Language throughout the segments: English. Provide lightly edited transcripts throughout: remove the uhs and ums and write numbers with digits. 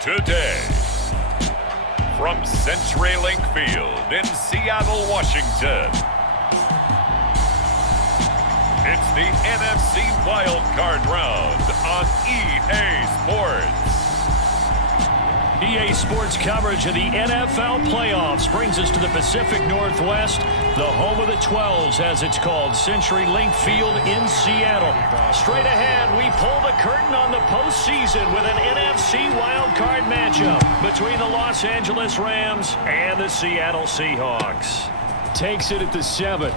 Today, from CenturyLink Field in Seattle, Washington, it's the NFC Wildcard Round on EA Sports. EA Sports coverage of the NFL playoffs brings us to the Pacific Northwest, the home of the 12s, as it's called, CenturyLink Field in Seattle. Straight ahead, we pull the curtain on the postseason with an NFC wildcard matchup between the Los Angeles Rams and the Seattle Seahawks. Takes it at the 7.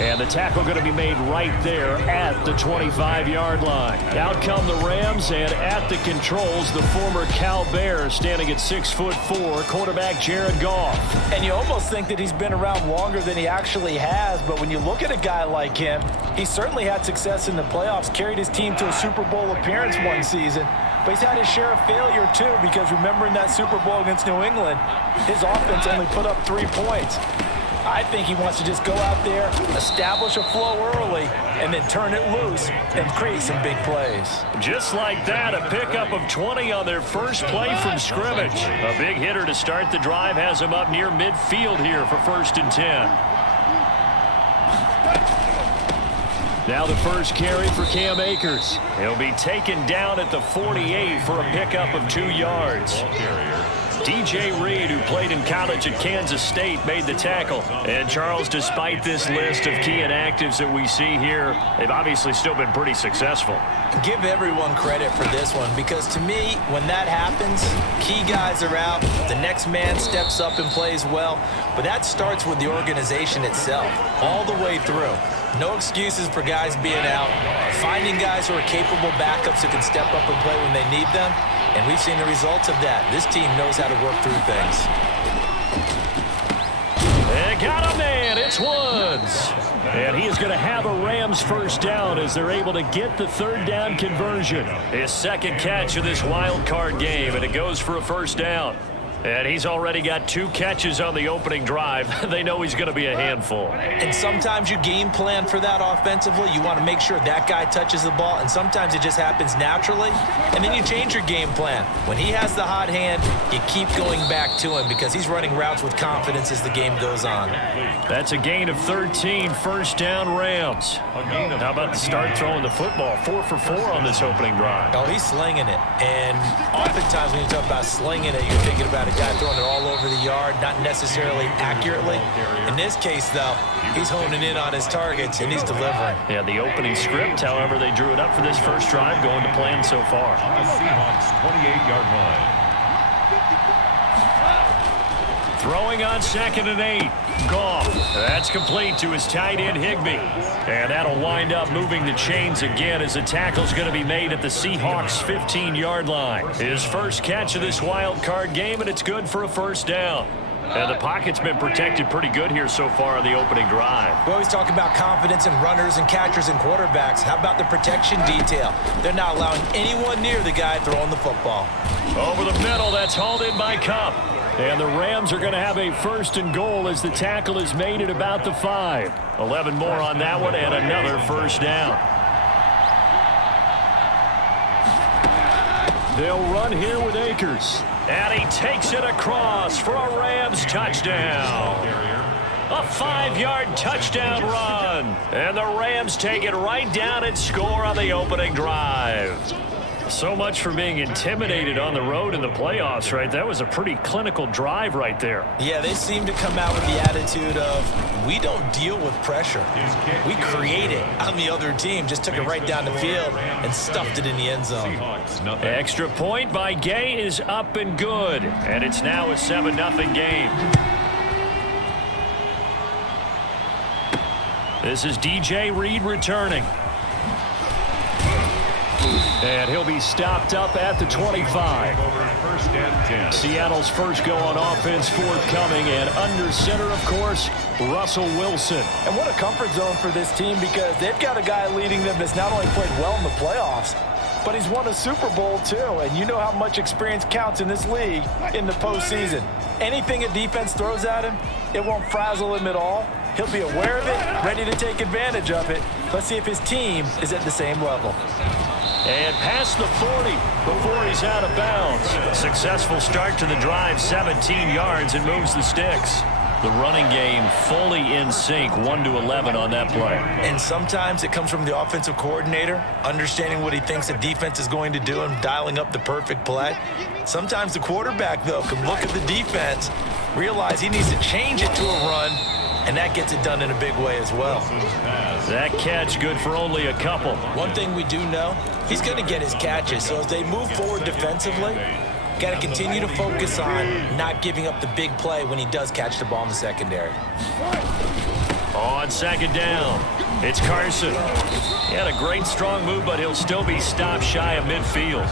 And the tackle going to be made right there at the 25-yard line. Out come the Rams, and at the controls, the former Cal Bear standing at 6'4", quarterback Jared Goff. And you almost think that he's been around longer than he actually has, but when you look at a guy like him, he certainly had success in the playoffs, carried his team to a Super Bowl appearance one season. But he's had his share of failure, too, because remembering that Super Bowl against New England, his offense only put up 3 points. I think he wants to just go out there, establish a flow early, and then turn it loose and create some big plays. Just like that, a pickup of 20 on their first play from scrimmage. A big hitter to start the drive has him up near midfield here for 1st and 10. Now the first carry for Cam Akers. He'll be taken down at the 48 for a pickup of 2 yards. DJ Reed, who played in college at Kansas State, made the tackle. And Charles, despite this list of key inactives that we see here, they've obviously still been pretty successful. Give everyone credit for this one, because to me, when that happens, key guys are out, the next man steps up and plays well, but that starts with the organization itself, all the way through. No excuses for guys being out, finding guys who are capable backups who can step up and play when they need them, and we've seen the results of that. This team knows how to work through things. They got a man. It's Woods. And he is going to have a Rams first down as they're able to get the 3rd down conversion. His 2nd catch of this wild card game, and it goes for a first down. And he's already got 2 catches on the opening drive. They know he's going to be a handful. And sometimes you game plan for that offensively. You want to make sure that guy touches the ball, and sometimes it just happens naturally. And then you change your game plan. When he has the hot hand, you keep going back to him because he's running routes with confidence as the game goes on. That's a gain of 13, first down Rams. How about the start throwing the football? 4 for 4 on this opening drive. Oh, he's slinging it. And oftentimes when you talk about slinging it, you're thinking about a guy throwing it all over the yard, not necessarily accurately. In this case, though, he's honing in on his targets, and he's delivering. Yeah, the opening script, however, they drew it up for this first drive, going to plan so far. On the Seahawks 28-yard line. Throwing on 2nd and 8. Goff. That's complete to his tight end, Higbee. And that'll wind up moving the chains again as the tackle's going to be made at the Seahawks 15-yard line. His first catch of this wild card game, and it's good for a first down. And the pocket's been protected pretty good here so far on the opening drive. We always talk about confidence in runners and catchers and quarterbacks. How about the protection detail? They're not allowing anyone near the guy throwing the football. Over the middle, that's hauled in by Cup. And the Rams are going to have a 1st and goal as the tackle is made at about the 5. 11 more on that one and another first down. They'll run here with Akers. And he takes it across for a Rams touchdown. A 5-yard touchdown run. And the Rams take it right down and score on the opening drive. So much for being intimidated on the road in the playoffs, right? That was a pretty clinical drive right there. Yeah, they seem to come out with the attitude of, we don't deal with pressure. We create it on the other team. Just took it right down the field and stuffed it in the end zone. Extra point by Gay is up and good. And it's now a 7-0 game. This is DJ Reed returning. And he'll be stopped up at the 25. Seattle's first go on offense forthcoming, and under center, of course, Russell Wilson. And what a comfort zone for this team, because they've got a guy leading them that's not only played well in the playoffs, but he's won a Super Bowl too. And you know how much experience counts in this league in the postseason. Anything a defense throws at him, it won't frazzle him at all. He'll be aware of it, ready to take advantage of it. Let's see if his team is at the same level. And past the 40 before he's out of bounds. Successful start to the drive, 17 yards, and moves the sticks. The running game fully in sync, 1-11 on that play. And sometimes it comes from the offensive coordinator, understanding what he thinks the defense is going to do and dialing up the perfect play. Sometimes the quarterback, though, can look at the defense, realize he needs to change it to a run, and that gets it done in a big way as well. That catch good for only a couple. One thing we do know, he's going to get his catches. So as they move forward defensively, got to continue to focus on not giving up the big play when he does catch the ball in the secondary. On second down, it's Carson. He had a great strong move, but he'll still be stopped shy of midfield.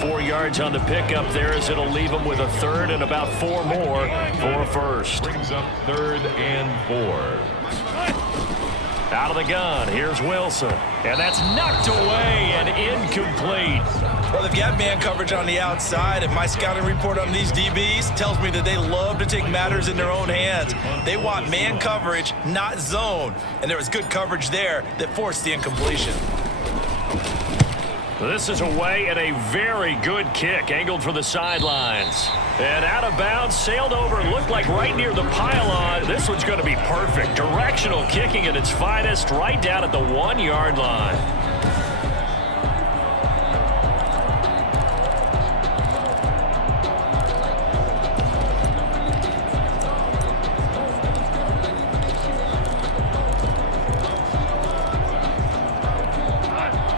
4 yards on the pickup there as it'll leave him with a third and about 4 more for a first. Brings up 3rd and 4. Out of the gun, here's Wilson. And that's knocked away and incomplete. Well, they've got man coverage on the outside, and my scouting report on these DBs tells me that they love to take matters in their own hands. They want man coverage, not zone. And there was good coverage there that forced the incompletion. This is away and a very good kick, angled for the sidelines. And out of bounds, sailed over, looked like right near the pylon. This one's going to be perfect. Directional kicking at its finest, right down at the 1-yard line.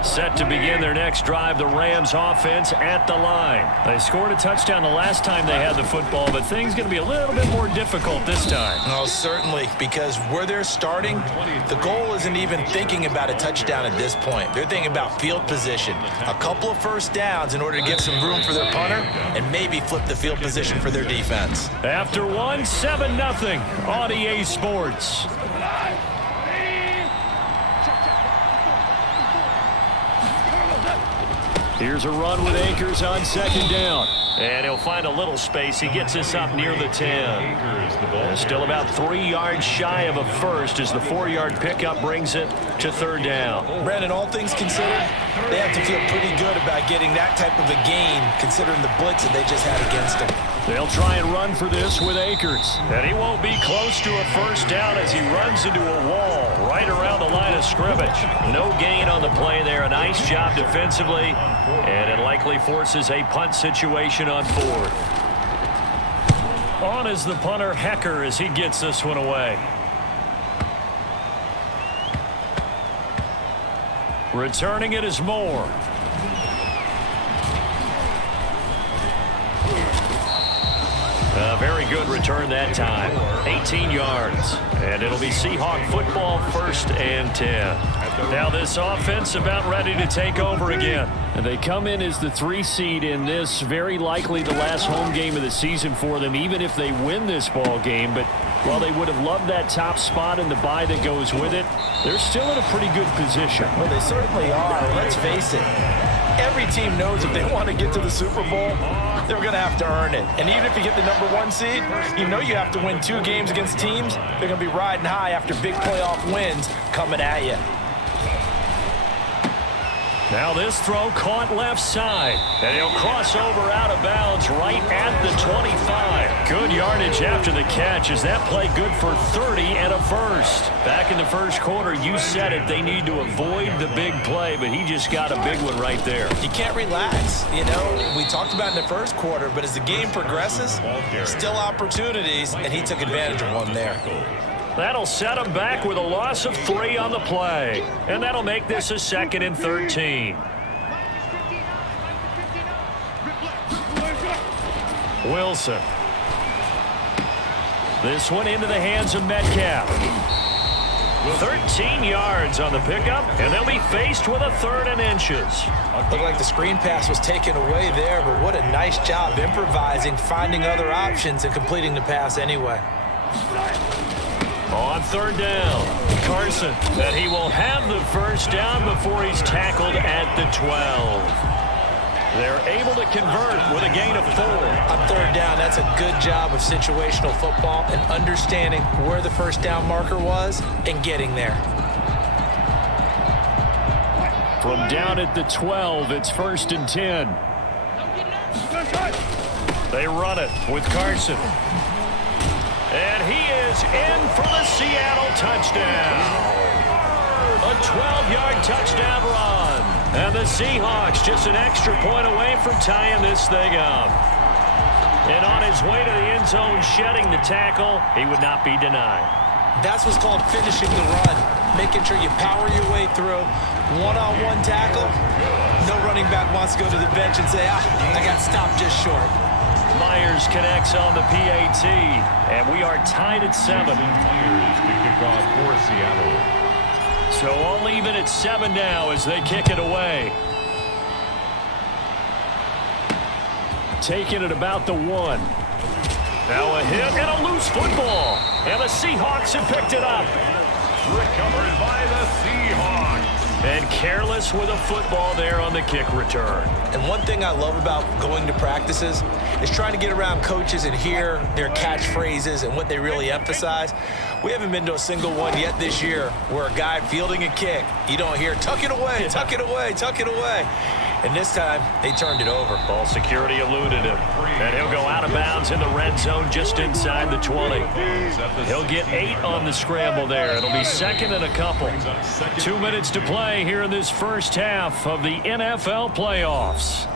Set to begin their next drive, the Rams offense at the line. They scored a touchdown the last time they had the football, but things going to be a little bit more difficult this time. Oh, certainly, because where they're starting, the goal isn't even thinking about a touchdown at this point. They're thinking about field position, a couple of first downs in order to give some room for their punter and maybe flip the field position for their defense. After 7-0 on EA Sports. Here's a run with Akers on second down. And he'll find a little space. He gets us up near the 10. Still about 3 yards shy of a first as the 4-yard pickup brings it to 3rd down. Brandon, all things considered, they have to feel pretty good about getting that type of a gain considering the blitz that they just had against them. They'll try and run for this with Akers. And he won't be close to a first down as he runs into a wall right around the line of scrimmage. No gain on the play there. A nice job defensively. And it likely forces a punt situation on 4th. On is the punter, Hecker, as he gets this one away. Returning it is Moore. A very good return that time. 18 yards. And it'll be Seahawk football, 1st and 10. Now this offense about ready to take over again. And they come in as the 3 seed in this, very likely the last home game of the season for them, even if they win this ball game. But while they would have loved that top spot and the bye that goes with it, they're still in a pretty good position. Well, they certainly are. Let's face it. Every team knows if they want to get to the Super Bowl, they're going to have to earn it. And even if you get the #1 seed, you know you have to win 2 games against teams. They're going to be riding high after big playoff wins coming at you. Now this throw caught left side, and he'll cross over out of bounds right at the 25. Good yardage after the catch. Is that play good for 30 and a first? Back in the first quarter, you said it, they need to avoid the big play, but he just got a big one right there. You can't relax. You know, we talked about in the first quarter, but as the game progresses, still opportunities, and he took advantage of one there. That'll set him back with a loss of 3 on the play. And that'll make this a 2nd and 13. Wilson. This one into the hands of Metcalf. 13 yards on the pickup, and they'll be faced with a 3rd and inches. Looked like the screen pass was taken away there, but what a nice job improvising, finding other options, and completing the pass anyway. On 3rd down, Carson, and he will have the first down before he's tackled at the 12. They're able to convert with a gain of 4. On 3rd down, that's a good job of situational football and understanding where the first down marker was and getting there. From down at the 12, it's 1st and 10. They run it with Carson. And he is in for the Seattle touchdown. A 12-yard touchdown run. And the Seahawks just an extra point away from tying this thing up. And on his way to the end zone, shedding the tackle, he would not be denied. That's what's called finishing the run. Making sure you power your way through. One-on-one tackle. No running back wants to go to the bench and say, I got stopped just short. Myers connects on the PAT, and we are tied at 7. Myers to kick off for Seattle. So all even at 7 now as they kick it away. Taking it about the 1. Now a hit and a loose football. And the Seahawks have picked it up. Recovered by the Seahawks. And careless with a football there on the kick return. And one thing I love about going to practices is trying to get around coaches and hear their catchphrases and what they really emphasize. We haven't been to a single one yet this year where a guy fielding a kick, you don't hear, tuck it away, tuck it away, tuck it away. And this time, they turned it over. Ball security eluded him. And he'll go out of bounds in the red zone just inside the 20. He'll get 8 on the scramble there. It'll be 2nd and a couple. 2 minutes to play here in this first half of the NFL playoffs.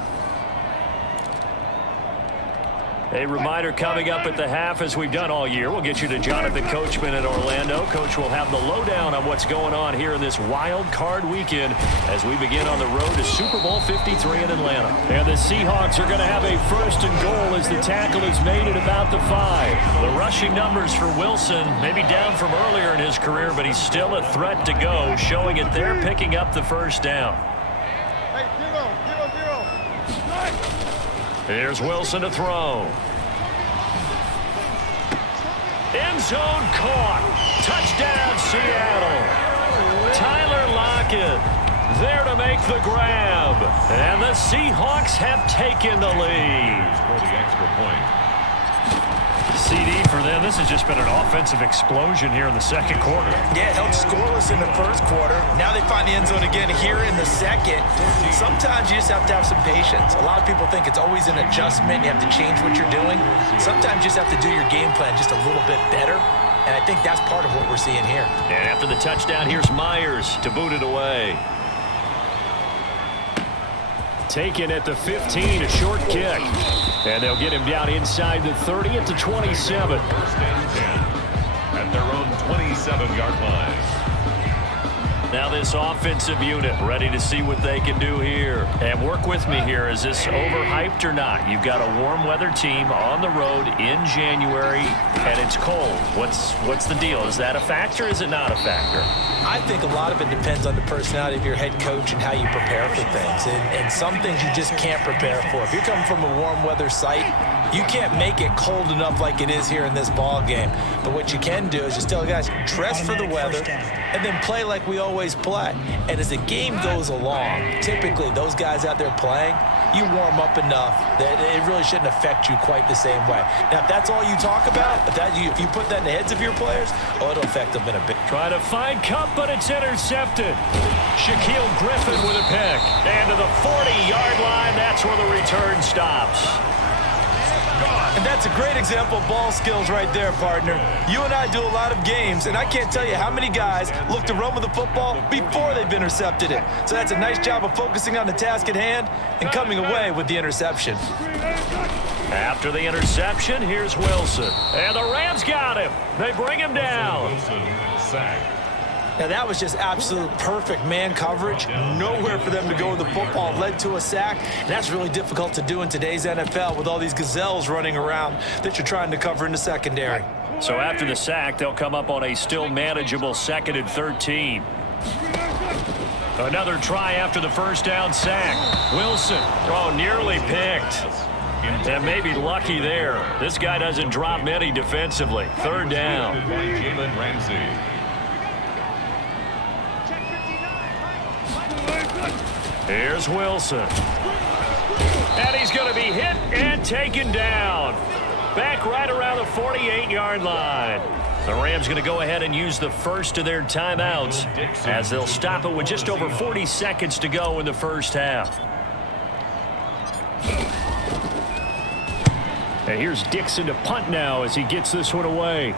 A reminder coming up at the half, as we've done all year. We'll get you to Jonathan Coachman in Orlando. Coach will have the lowdown on what's going on here in this wild card weekend as we begin on the road to Super Bowl 53 in Atlanta. And the Seahawks are going to have a 1st and goal as the tackle is made at about the 5. The rushing numbers for Wilson maybe down from earlier in his career, but he's still a threat to go, showing it there, picking up the 1st down. Here's Wilson to throw. End zone caught. Touchdown, Seattle. Tyler Lockett there to make the grab. And the Seahawks have taken the lead. For the extra point. CD for them. This has just been an offensive explosion here in the 2nd quarter. Yeah, held scoreless in the 1st quarter. Now they find the end zone again here in the 2nd. Sometimes you just have to have some patience. A lot of people think it's always an adjustment. You have to change what you're doing. Sometimes you just have to do your game plan just a little bit better. And I think that's part of what we're seeing here. And after the touchdown, here's Myers to boot it away. Taken at the 15, a short kick. And they'll get him down inside the 30 at the 27. 1st and 10 at their own 27-yard line. Now this offensive unit ready to see what they can do here. And work with me here. Is this overhyped or not? You've got a warm weather team on the road in January, and it's cold. What's the deal? Is that a factor? Is it not a factor? I think a lot of it depends on the personality of your head coach and how you prepare for things. And some things you just can't prepare for. If you're coming from a warm weather site, you can't make it cold enough like it is here in this ball game. But what you can do is just tell the guys, dress for the weather, and then play like we always play. And as the game goes along, typically those guys out there playing, you warm up enough that it really shouldn't affect you quite the same way. Now, if that's all you talk about, if you put that in the heads of your players, it'll affect them in a bit. Trying to find Cup, but it's intercepted. Shaquille Griffin with a pick. And to the 40-yard line, that's where the return stops. And that's a great example of ball skills right there, partner. You and I do a lot of games, and I can't tell you how many guys look to run with the football before they've intercepted it. So that's a nice job of focusing on the task at hand and coming away with the interception. After the interception, here's Wilson. And the Rams got him. They bring him down. Wilson sacked. Now, that was just absolute perfect man coverage. Nowhere for them to go with the football. Led to a sack. And that's really difficult to do in today's NFL with all these gazelles running around that you're trying to cover in the secondary. So after the sack, they'll come up on a still manageable 2nd and 13. Another try after the 1st down sack. Wilson, nearly picked. And maybe lucky there. This guy doesn't drop many defensively. 3rd down. By Jalen Ramsey. Here's Wilson. And he's going to be hit and taken down. Back right around the 48-yard line. The Rams going to go ahead and use the first of their timeouts as they'll stop it with just over 40 seconds to go in the first half. And here's Dixon to punt now as he gets this one away.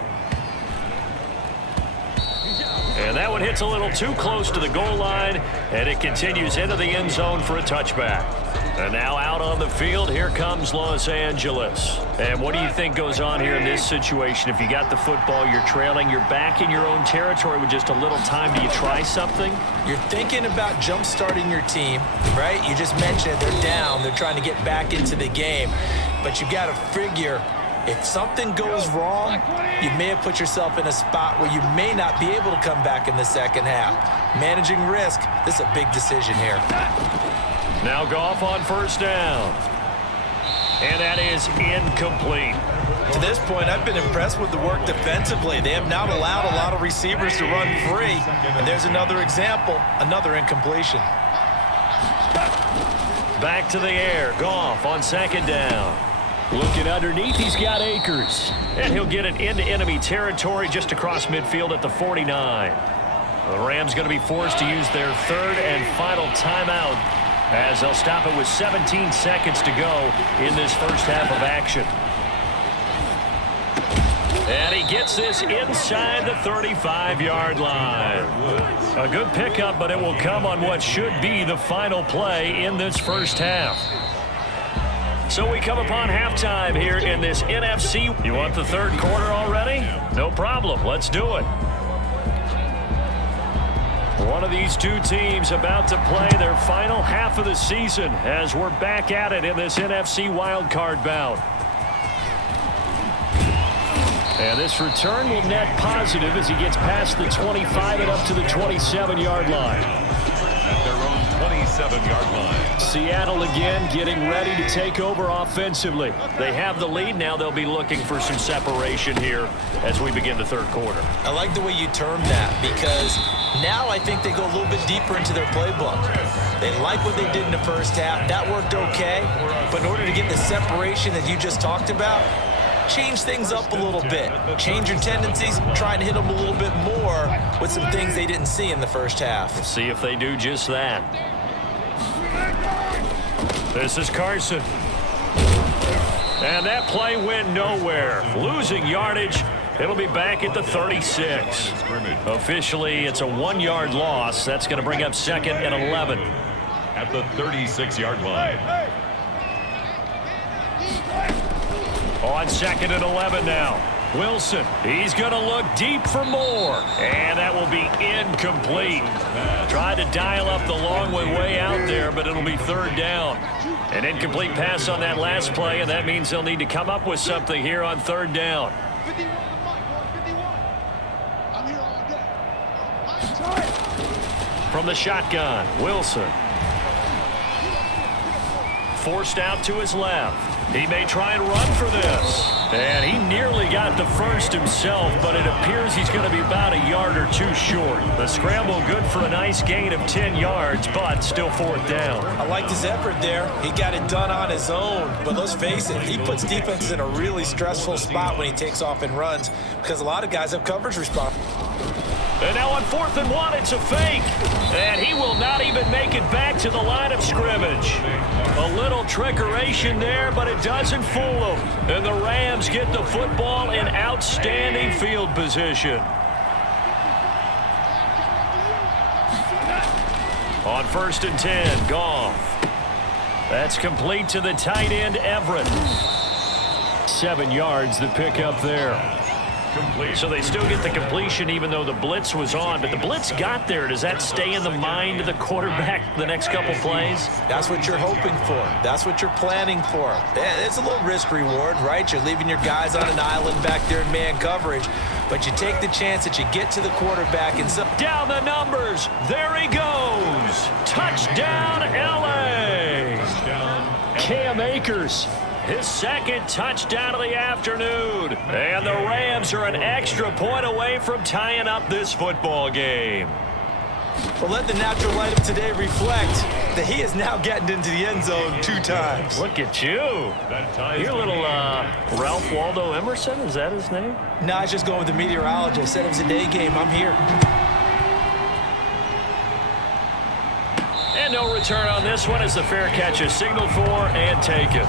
And that one hits a little too close to the goal line, and it continues into the end zone for a touchback. And now out on the field, here comes Los Angeles. And what do you think goes on here in this situation? If you got the football, you're trailing, you're back in your own territory with just a little time. Do you try something? You're thinking about jump-starting your team, right? You just mentioned it. They're down. They're trying to get back into the game. But you got to figure, if something goes wrong, you may have put yourself in a spot where you may not be able to come back in the second half. Managing risk, this is a big decision here. Now Goff on first down. And that is incomplete. To this point, I've been impressed with the work defensively. They have not allowed a lot of receivers to run free. And there's another example, another incompletion. Back to the air. Goff on second down. Looking underneath, he's got Akers. And he'll get it into enemy territory just across midfield at the 49. The Rams going to be forced to use their third and final timeout as they'll stop it with 17 seconds to go in this first half of action. And he gets this inside the 35-yard line. A good pickup, but it will come on what should be the final play in this first half. So we come upon halftime here in this NFC. You want the third quarter already? No problem. Let's do it. One of these two teams about to play their final half of the season as we're back at it in this NFC wildcard bout. And this return will net positive as he gets past the 25 and up to the 27-yard line. At their own 27-yard line. Seattle again getting ready to take over offensively. They have the lead. Now they'll be looking for some separation here as we begin the third quarter. I like the way you term that because now I think they go a little bit deeper into their playbook. They like what they did in the first half. That worked okay. But in order to get the separation that you just talked about, change things up a little bit. Change your tendencies, try and hit them a little bit more with some things they didn't see in the first half. We'll see if they do just that. This is Carson. And that play went nowhere. Losing yardage. It'll be back at the 36. Officially, it's a 1-yard loss. That's going to bring up second and 11. At the 36-yard line. On second and 11 now. Wilson, he's going to look deep for more. And that will be incomplete. Tried to dial up the long way out there, but it'll be third down. An incomplete pass on that last play, and that means they'll need to come up with something here on third down. From the shotgun, Wilson. Forced out to his left. He may try and run for this. And he nearly got the first himself, but it appears he's going to be about a yard or two short. The scramble good for a nice gain of 10 yards, but still fourth down. I liked his effort there. He got it done on his own. But let's face it, he puts defenses in a really stressful spot when he takes off and runs because a lot of guys have coverage response. And now on 4th and 1, it's a fake. And he will not even make it back to the line of scrimmage. A little trickeration there, but it doesn't fool him. And the Rams get the football in outstanding field position. On 1st and 10, Goff. That's complete to the tight end, Everett. 7 yards the pickup there. So they still get the completion even though the blitz was on. But the blitz got there. Does that stay in the mind of the quarterback the next couple plays? That's what you're hoping for. That's what you're planning for. It's a little risk reward, right? You're leaving your guys on an island back there in man coverage. But you take the chance that you get to the quarterback and down the numbers. There he goes. Touchdown, L.A. Cam Akers. His second touchdown of the afternoon. And the Rams are an extra point away from tying up this football game. Well, let the natural light of today reflect that he is now getting into the end zone 2 times. Look at you. You're a little Ralph Waldo Emerson. Is that his name? No, I was just going with the meteorologist. I said it was a day game. I'm here. And no return on this one as the fair catch is signaled for and taken.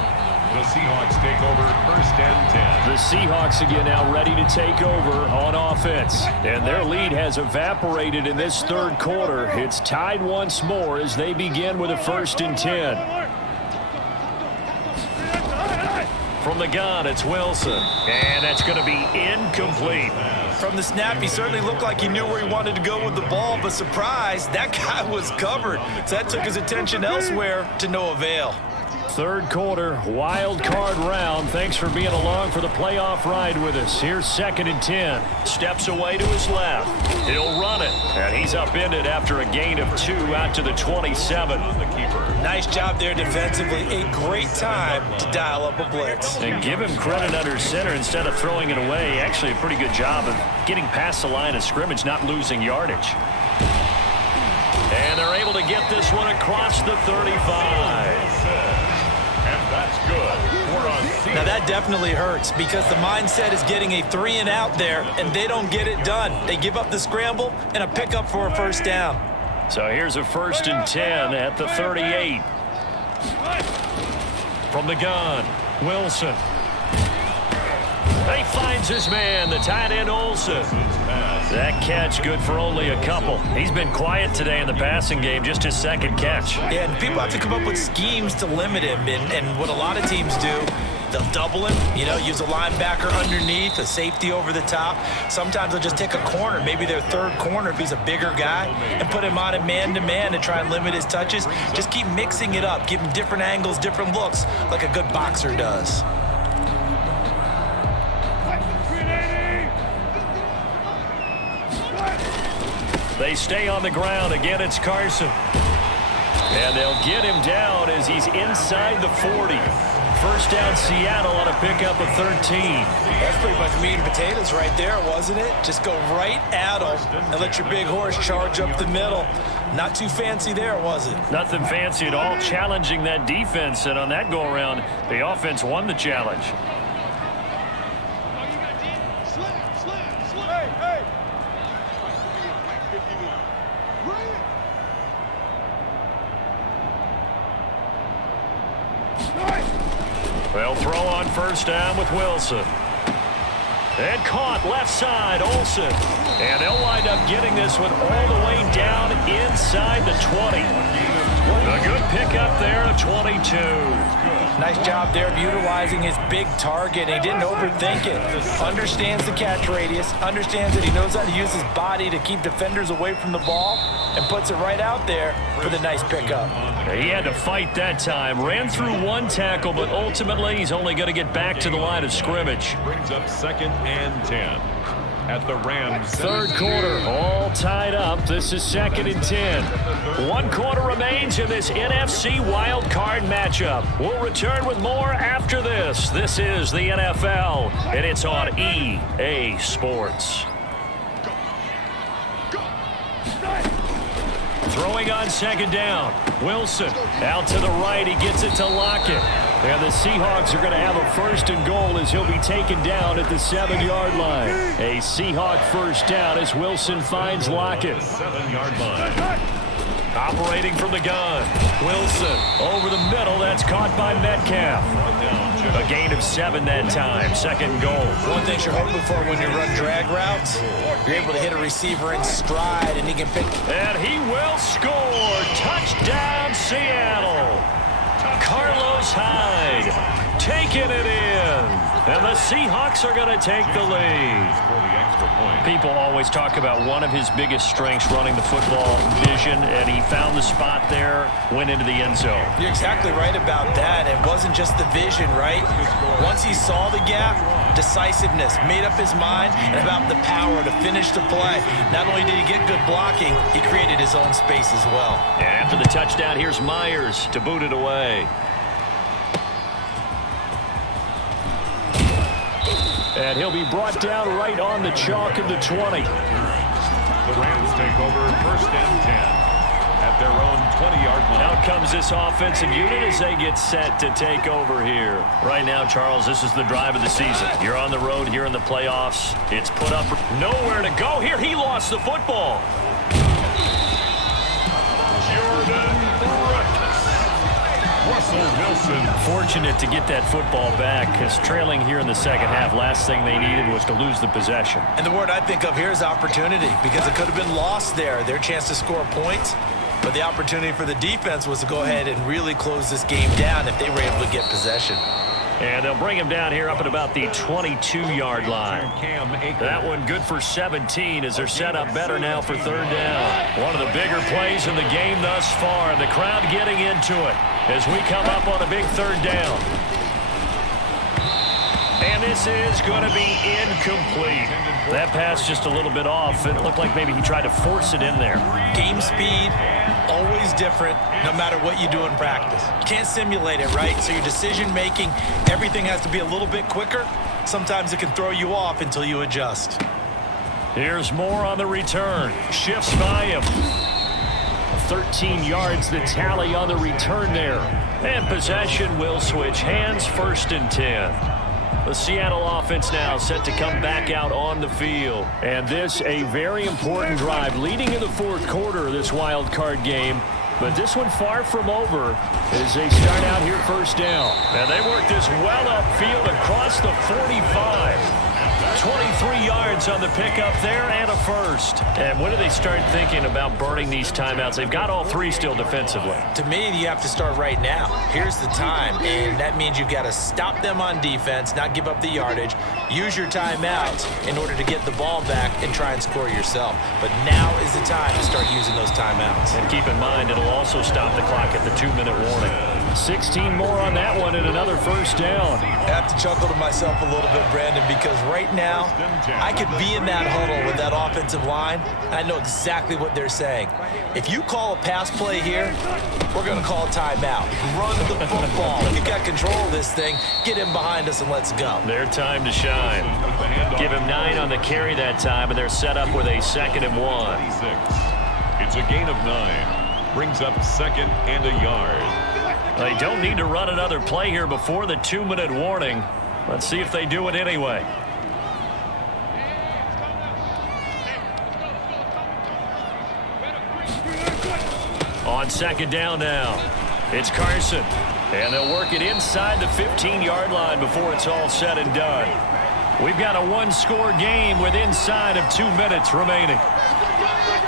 The Seahawks take over 1st and 10. The Seahawks again now ready to take over on offense. And their lead has evaporated in this 3rd quarter. It's tied once more as they begin with a 1st and 10. From the gun, it's Wilson. And that's going to be incomplete. From the snap, he certainly looked like he knew where he wanted to go with the ball, but surprise, that guy was covered. So that took his attention elsewhere to no avail. 3rd quarter, wild card round. Thanks for being along for the playoff ride with us. Here's 2nd and 10. Steps away to his left. He'll run it. And he's upended after a gain of 2 out to the 27. The keeper. Nice job there defensively. A great time to dial up a blitz. And give him credit under center instead of throwing it away. Actually, a pretty good job of getting past the line of scrimmage, not losing yardage. And they're able to get this one across the 35. And that's good. We're on Seahawks. Now that definitely hurts because the mindset is getting a 3 and out there, and they don't get it done. They give up the scramble and a pickup for a 1st down. So here's a 1st and 10 at the 38. From the gun, Wilson. He finds his man, the tight end Olsen. That catch good for only a couple. He's been quiet today in the passing game, just his 2nd catch. Yeah, and people have to come up with schemes to limit him, and what a lot of teams do, they'll double him, use a linebacker underneath, a safety over the top. Sometimes they'll just take a corner, maybe their 3rd corner if he's a bigger guy, and put him on a man-to-man to try and limit his touches. Just keep mixing it up, give him different angles, different looks, like a good boxer does. They stay on the ground. Again, it's Carson. And they'll get him down as he's inside the 40. 1st down Seattle on a pickup of 13. That's pretty much meat and potatoes right there, wasn't it? Just go right at him and let your big horse charge up the middle. Not too fancy there, was it? Nothing fancy at all, challenging that defense. And on that go-around, the offense won the challenge. They'll throw on 1st down with Wilson. And caught left side, Olsen. And they'll wind up getting this one all the way down inside the 20. A good pickup there of 22. Nice job there of utilizing his big target. He didn't overthink it. Understands the catch radius. Understands that he knows how to use his body to keep defenders away from the ball. And puts it right out there for the nice pickup. He had to fight that time. Ran through 1 tackle, but ultimately he's only going to get back to the line of scrimmage. Brings up 2nd and 10. At the Rams. 3rd quarter, all tied up. This is 2nd and 10. 1 quarter remains in this NFC wild card matchup. We'll return with more after this. This is the NFL, and it's on EA Sports. Throwing on 2nd down. Wilson out to the right. He gets it to Lockett. And the Seahawks are going to have a 1st and goal as he'll be taken down at the 7-yard line. A Seahawk 1st down as Wilson finds Lockett. 7-yard line. Operating from the gun. Wilson over the middle. That's caught by Metcalf. A gain of 7 that time. 2nd goal. One thing you're hoping for when you run drag routes, you're able to hit a receiver in stride and he can pick. And he will score. Touchdown, Seattle. Carlos Hyde taking it in. And the Seahawks are going to take the lead. People always talk about one of his biggest strengths, running the football, vision, and he found the spot there, went into the end zone. You're exactly right about that. It wasn't just the vision, right? Once he saw the gap, decisiveness, made up his mind, and about the power to finish the play. Not only did he get good blocking, he created his own space as well. And after the touchdown, here's Myers to boot it away. And he'll be brought down right on the chalk of the 20. The Rams take over 1st and 10 at their own 20-yard line. Out comes this offensive unit as they get set to take over here. Right now, Charles, this is the drive of the season. You're on the road here in the playoffs. It's put up nowhere to go here. He lost the football. Russell Wilson. Fortunate to get that football back, because trailing here in the second half, last thing they needed was to lose the possession. And the word I think of here is opportunity, because it could have been lost there. Their chance to score points, but the opportunity for the defense was to go ahead and really close this game down if they were able to get possession. And they'll bring him down here up at about the 22-yard line. That one good for 17 as they're set up better now for 3rd down. One of the bigger plays in the game thus far, and the crowd getting into it as we come up on a big 3rd down. And this is going to be incomplete. That pass just a little bit off. It looked like maybe he tried to force it in there. Game speed, always different, no matter what you do in practice. You can't simulate it, right? So your decision-making, everything has to be a little bit quicker. Sometimes it can throw you off until you adjust. Here's more on the return. Shifts by him. 13 yards, the tally on the return there. And possession will switch hands, 1st and 10. The Seattle offense now set to come back out on the field. And this a very important drive leading in the 4th quarter of this wild card game. But this one far from over as they start out here 1st down. And they work this well upfield across the 45. 23 yards on the pickup there and a 1st. And when do they start thinking about burning these timeouts? They've got all 3 still defensively. To me, you have to start right now. Here's the time, and that means you've got to stop them on defense, not give up the yardage, use your timeouts in order to get the ball back and try and score yourself. But now is the time to start using those timeouts. And keep in mind, it'll also stop the clock at the 2-minute warning. 16 more on that one and another 1st down. I have to chuckle to myself a little bit, Brandon, because right now I could be in that huddle with that offensive line. I know exactly what they're saying. If you call a pass play here, we're going to call a timeout. Run the football. You've got control of this thing. Get him behind us and let's go. Their time to shine. Give him 9 on the carry that time, and they're set up with a 2nd and 1. It's a gain of 9. Brings up 2nd and a yard. They don't need to run another play here before the 2-minute warning. Let's see if they do it anyway. On 2nd down now, it's Carson. And they'll work it inside the 15-yard line before it's all said and done. We've got a 1-score game with inside of 2 minutes remaining.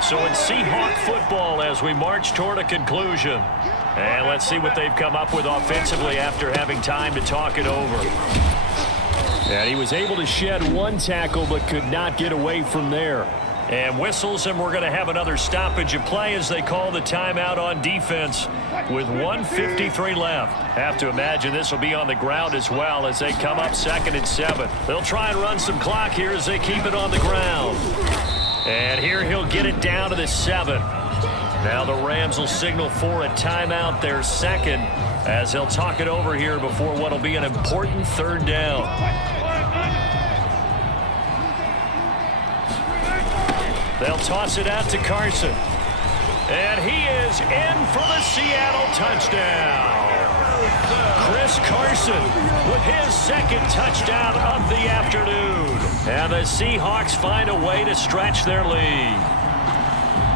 So it's Seahawk football as we march toward a conclusion. And let's see what they've come up with offensively after having time to talk it over. And he was able to shed 1 tackle but could not get away from there. And whistles, and we're going to have another stoppage of play as they call the timeout on defense with 1:53 left. Have to imagine this will be on the ground as well as they come up 2nd and 7. They'll try and run some clock here as they keep it on the ground. And here he'll get it down to the 7. Now the Rams will signal for a timeout, their 2nd, as they'll talk it over here before what will be an important 3rd down. They'll toss it out to Carson. And he is in for the Seattle touchdown. Chris Carson with his 2nd touchdown of the afternoon. And the Seahawks find a way to stretch their lead.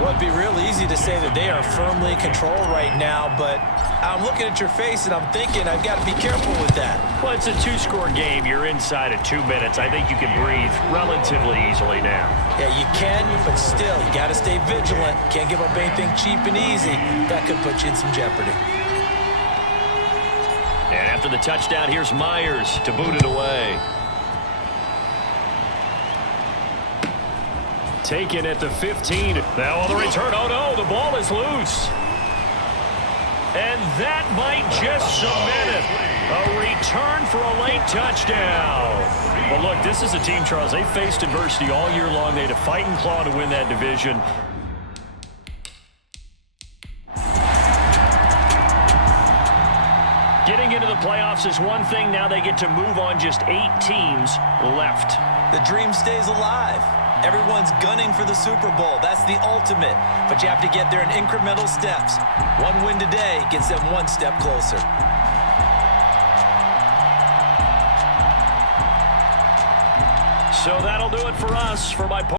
Well, it'd be real easy to say that they are firmly in control right now, but I'm looking at your face and I'm thinking I've got to be careful with that. Well, it's a 2-score game. You're inside of 2 minutes. I think you can breathe relatively easily now. Yeah, you can, but still, you got to stay vigilant. Can't give up anything cheap and easy. That could put you in some jeopardy. And after the touchdown, here's Myers to boot it away. Taken at the 15. Now on the return. Oh, no, the ball is loose. And that might just cement it. A return for a late touchdown. Well, look, this is a team, Charles. They faced adversity all year long. They had to fight and claw to win that division. Getting into the playoffs is one thing. Now they get to move on just 8 teams left. The dream stays alive. Everyone's gunning for the Super Bowl. That's the ultimate. But you have to get there in incremental steps. One win today gets them one step closer. So that'll do it for us. For my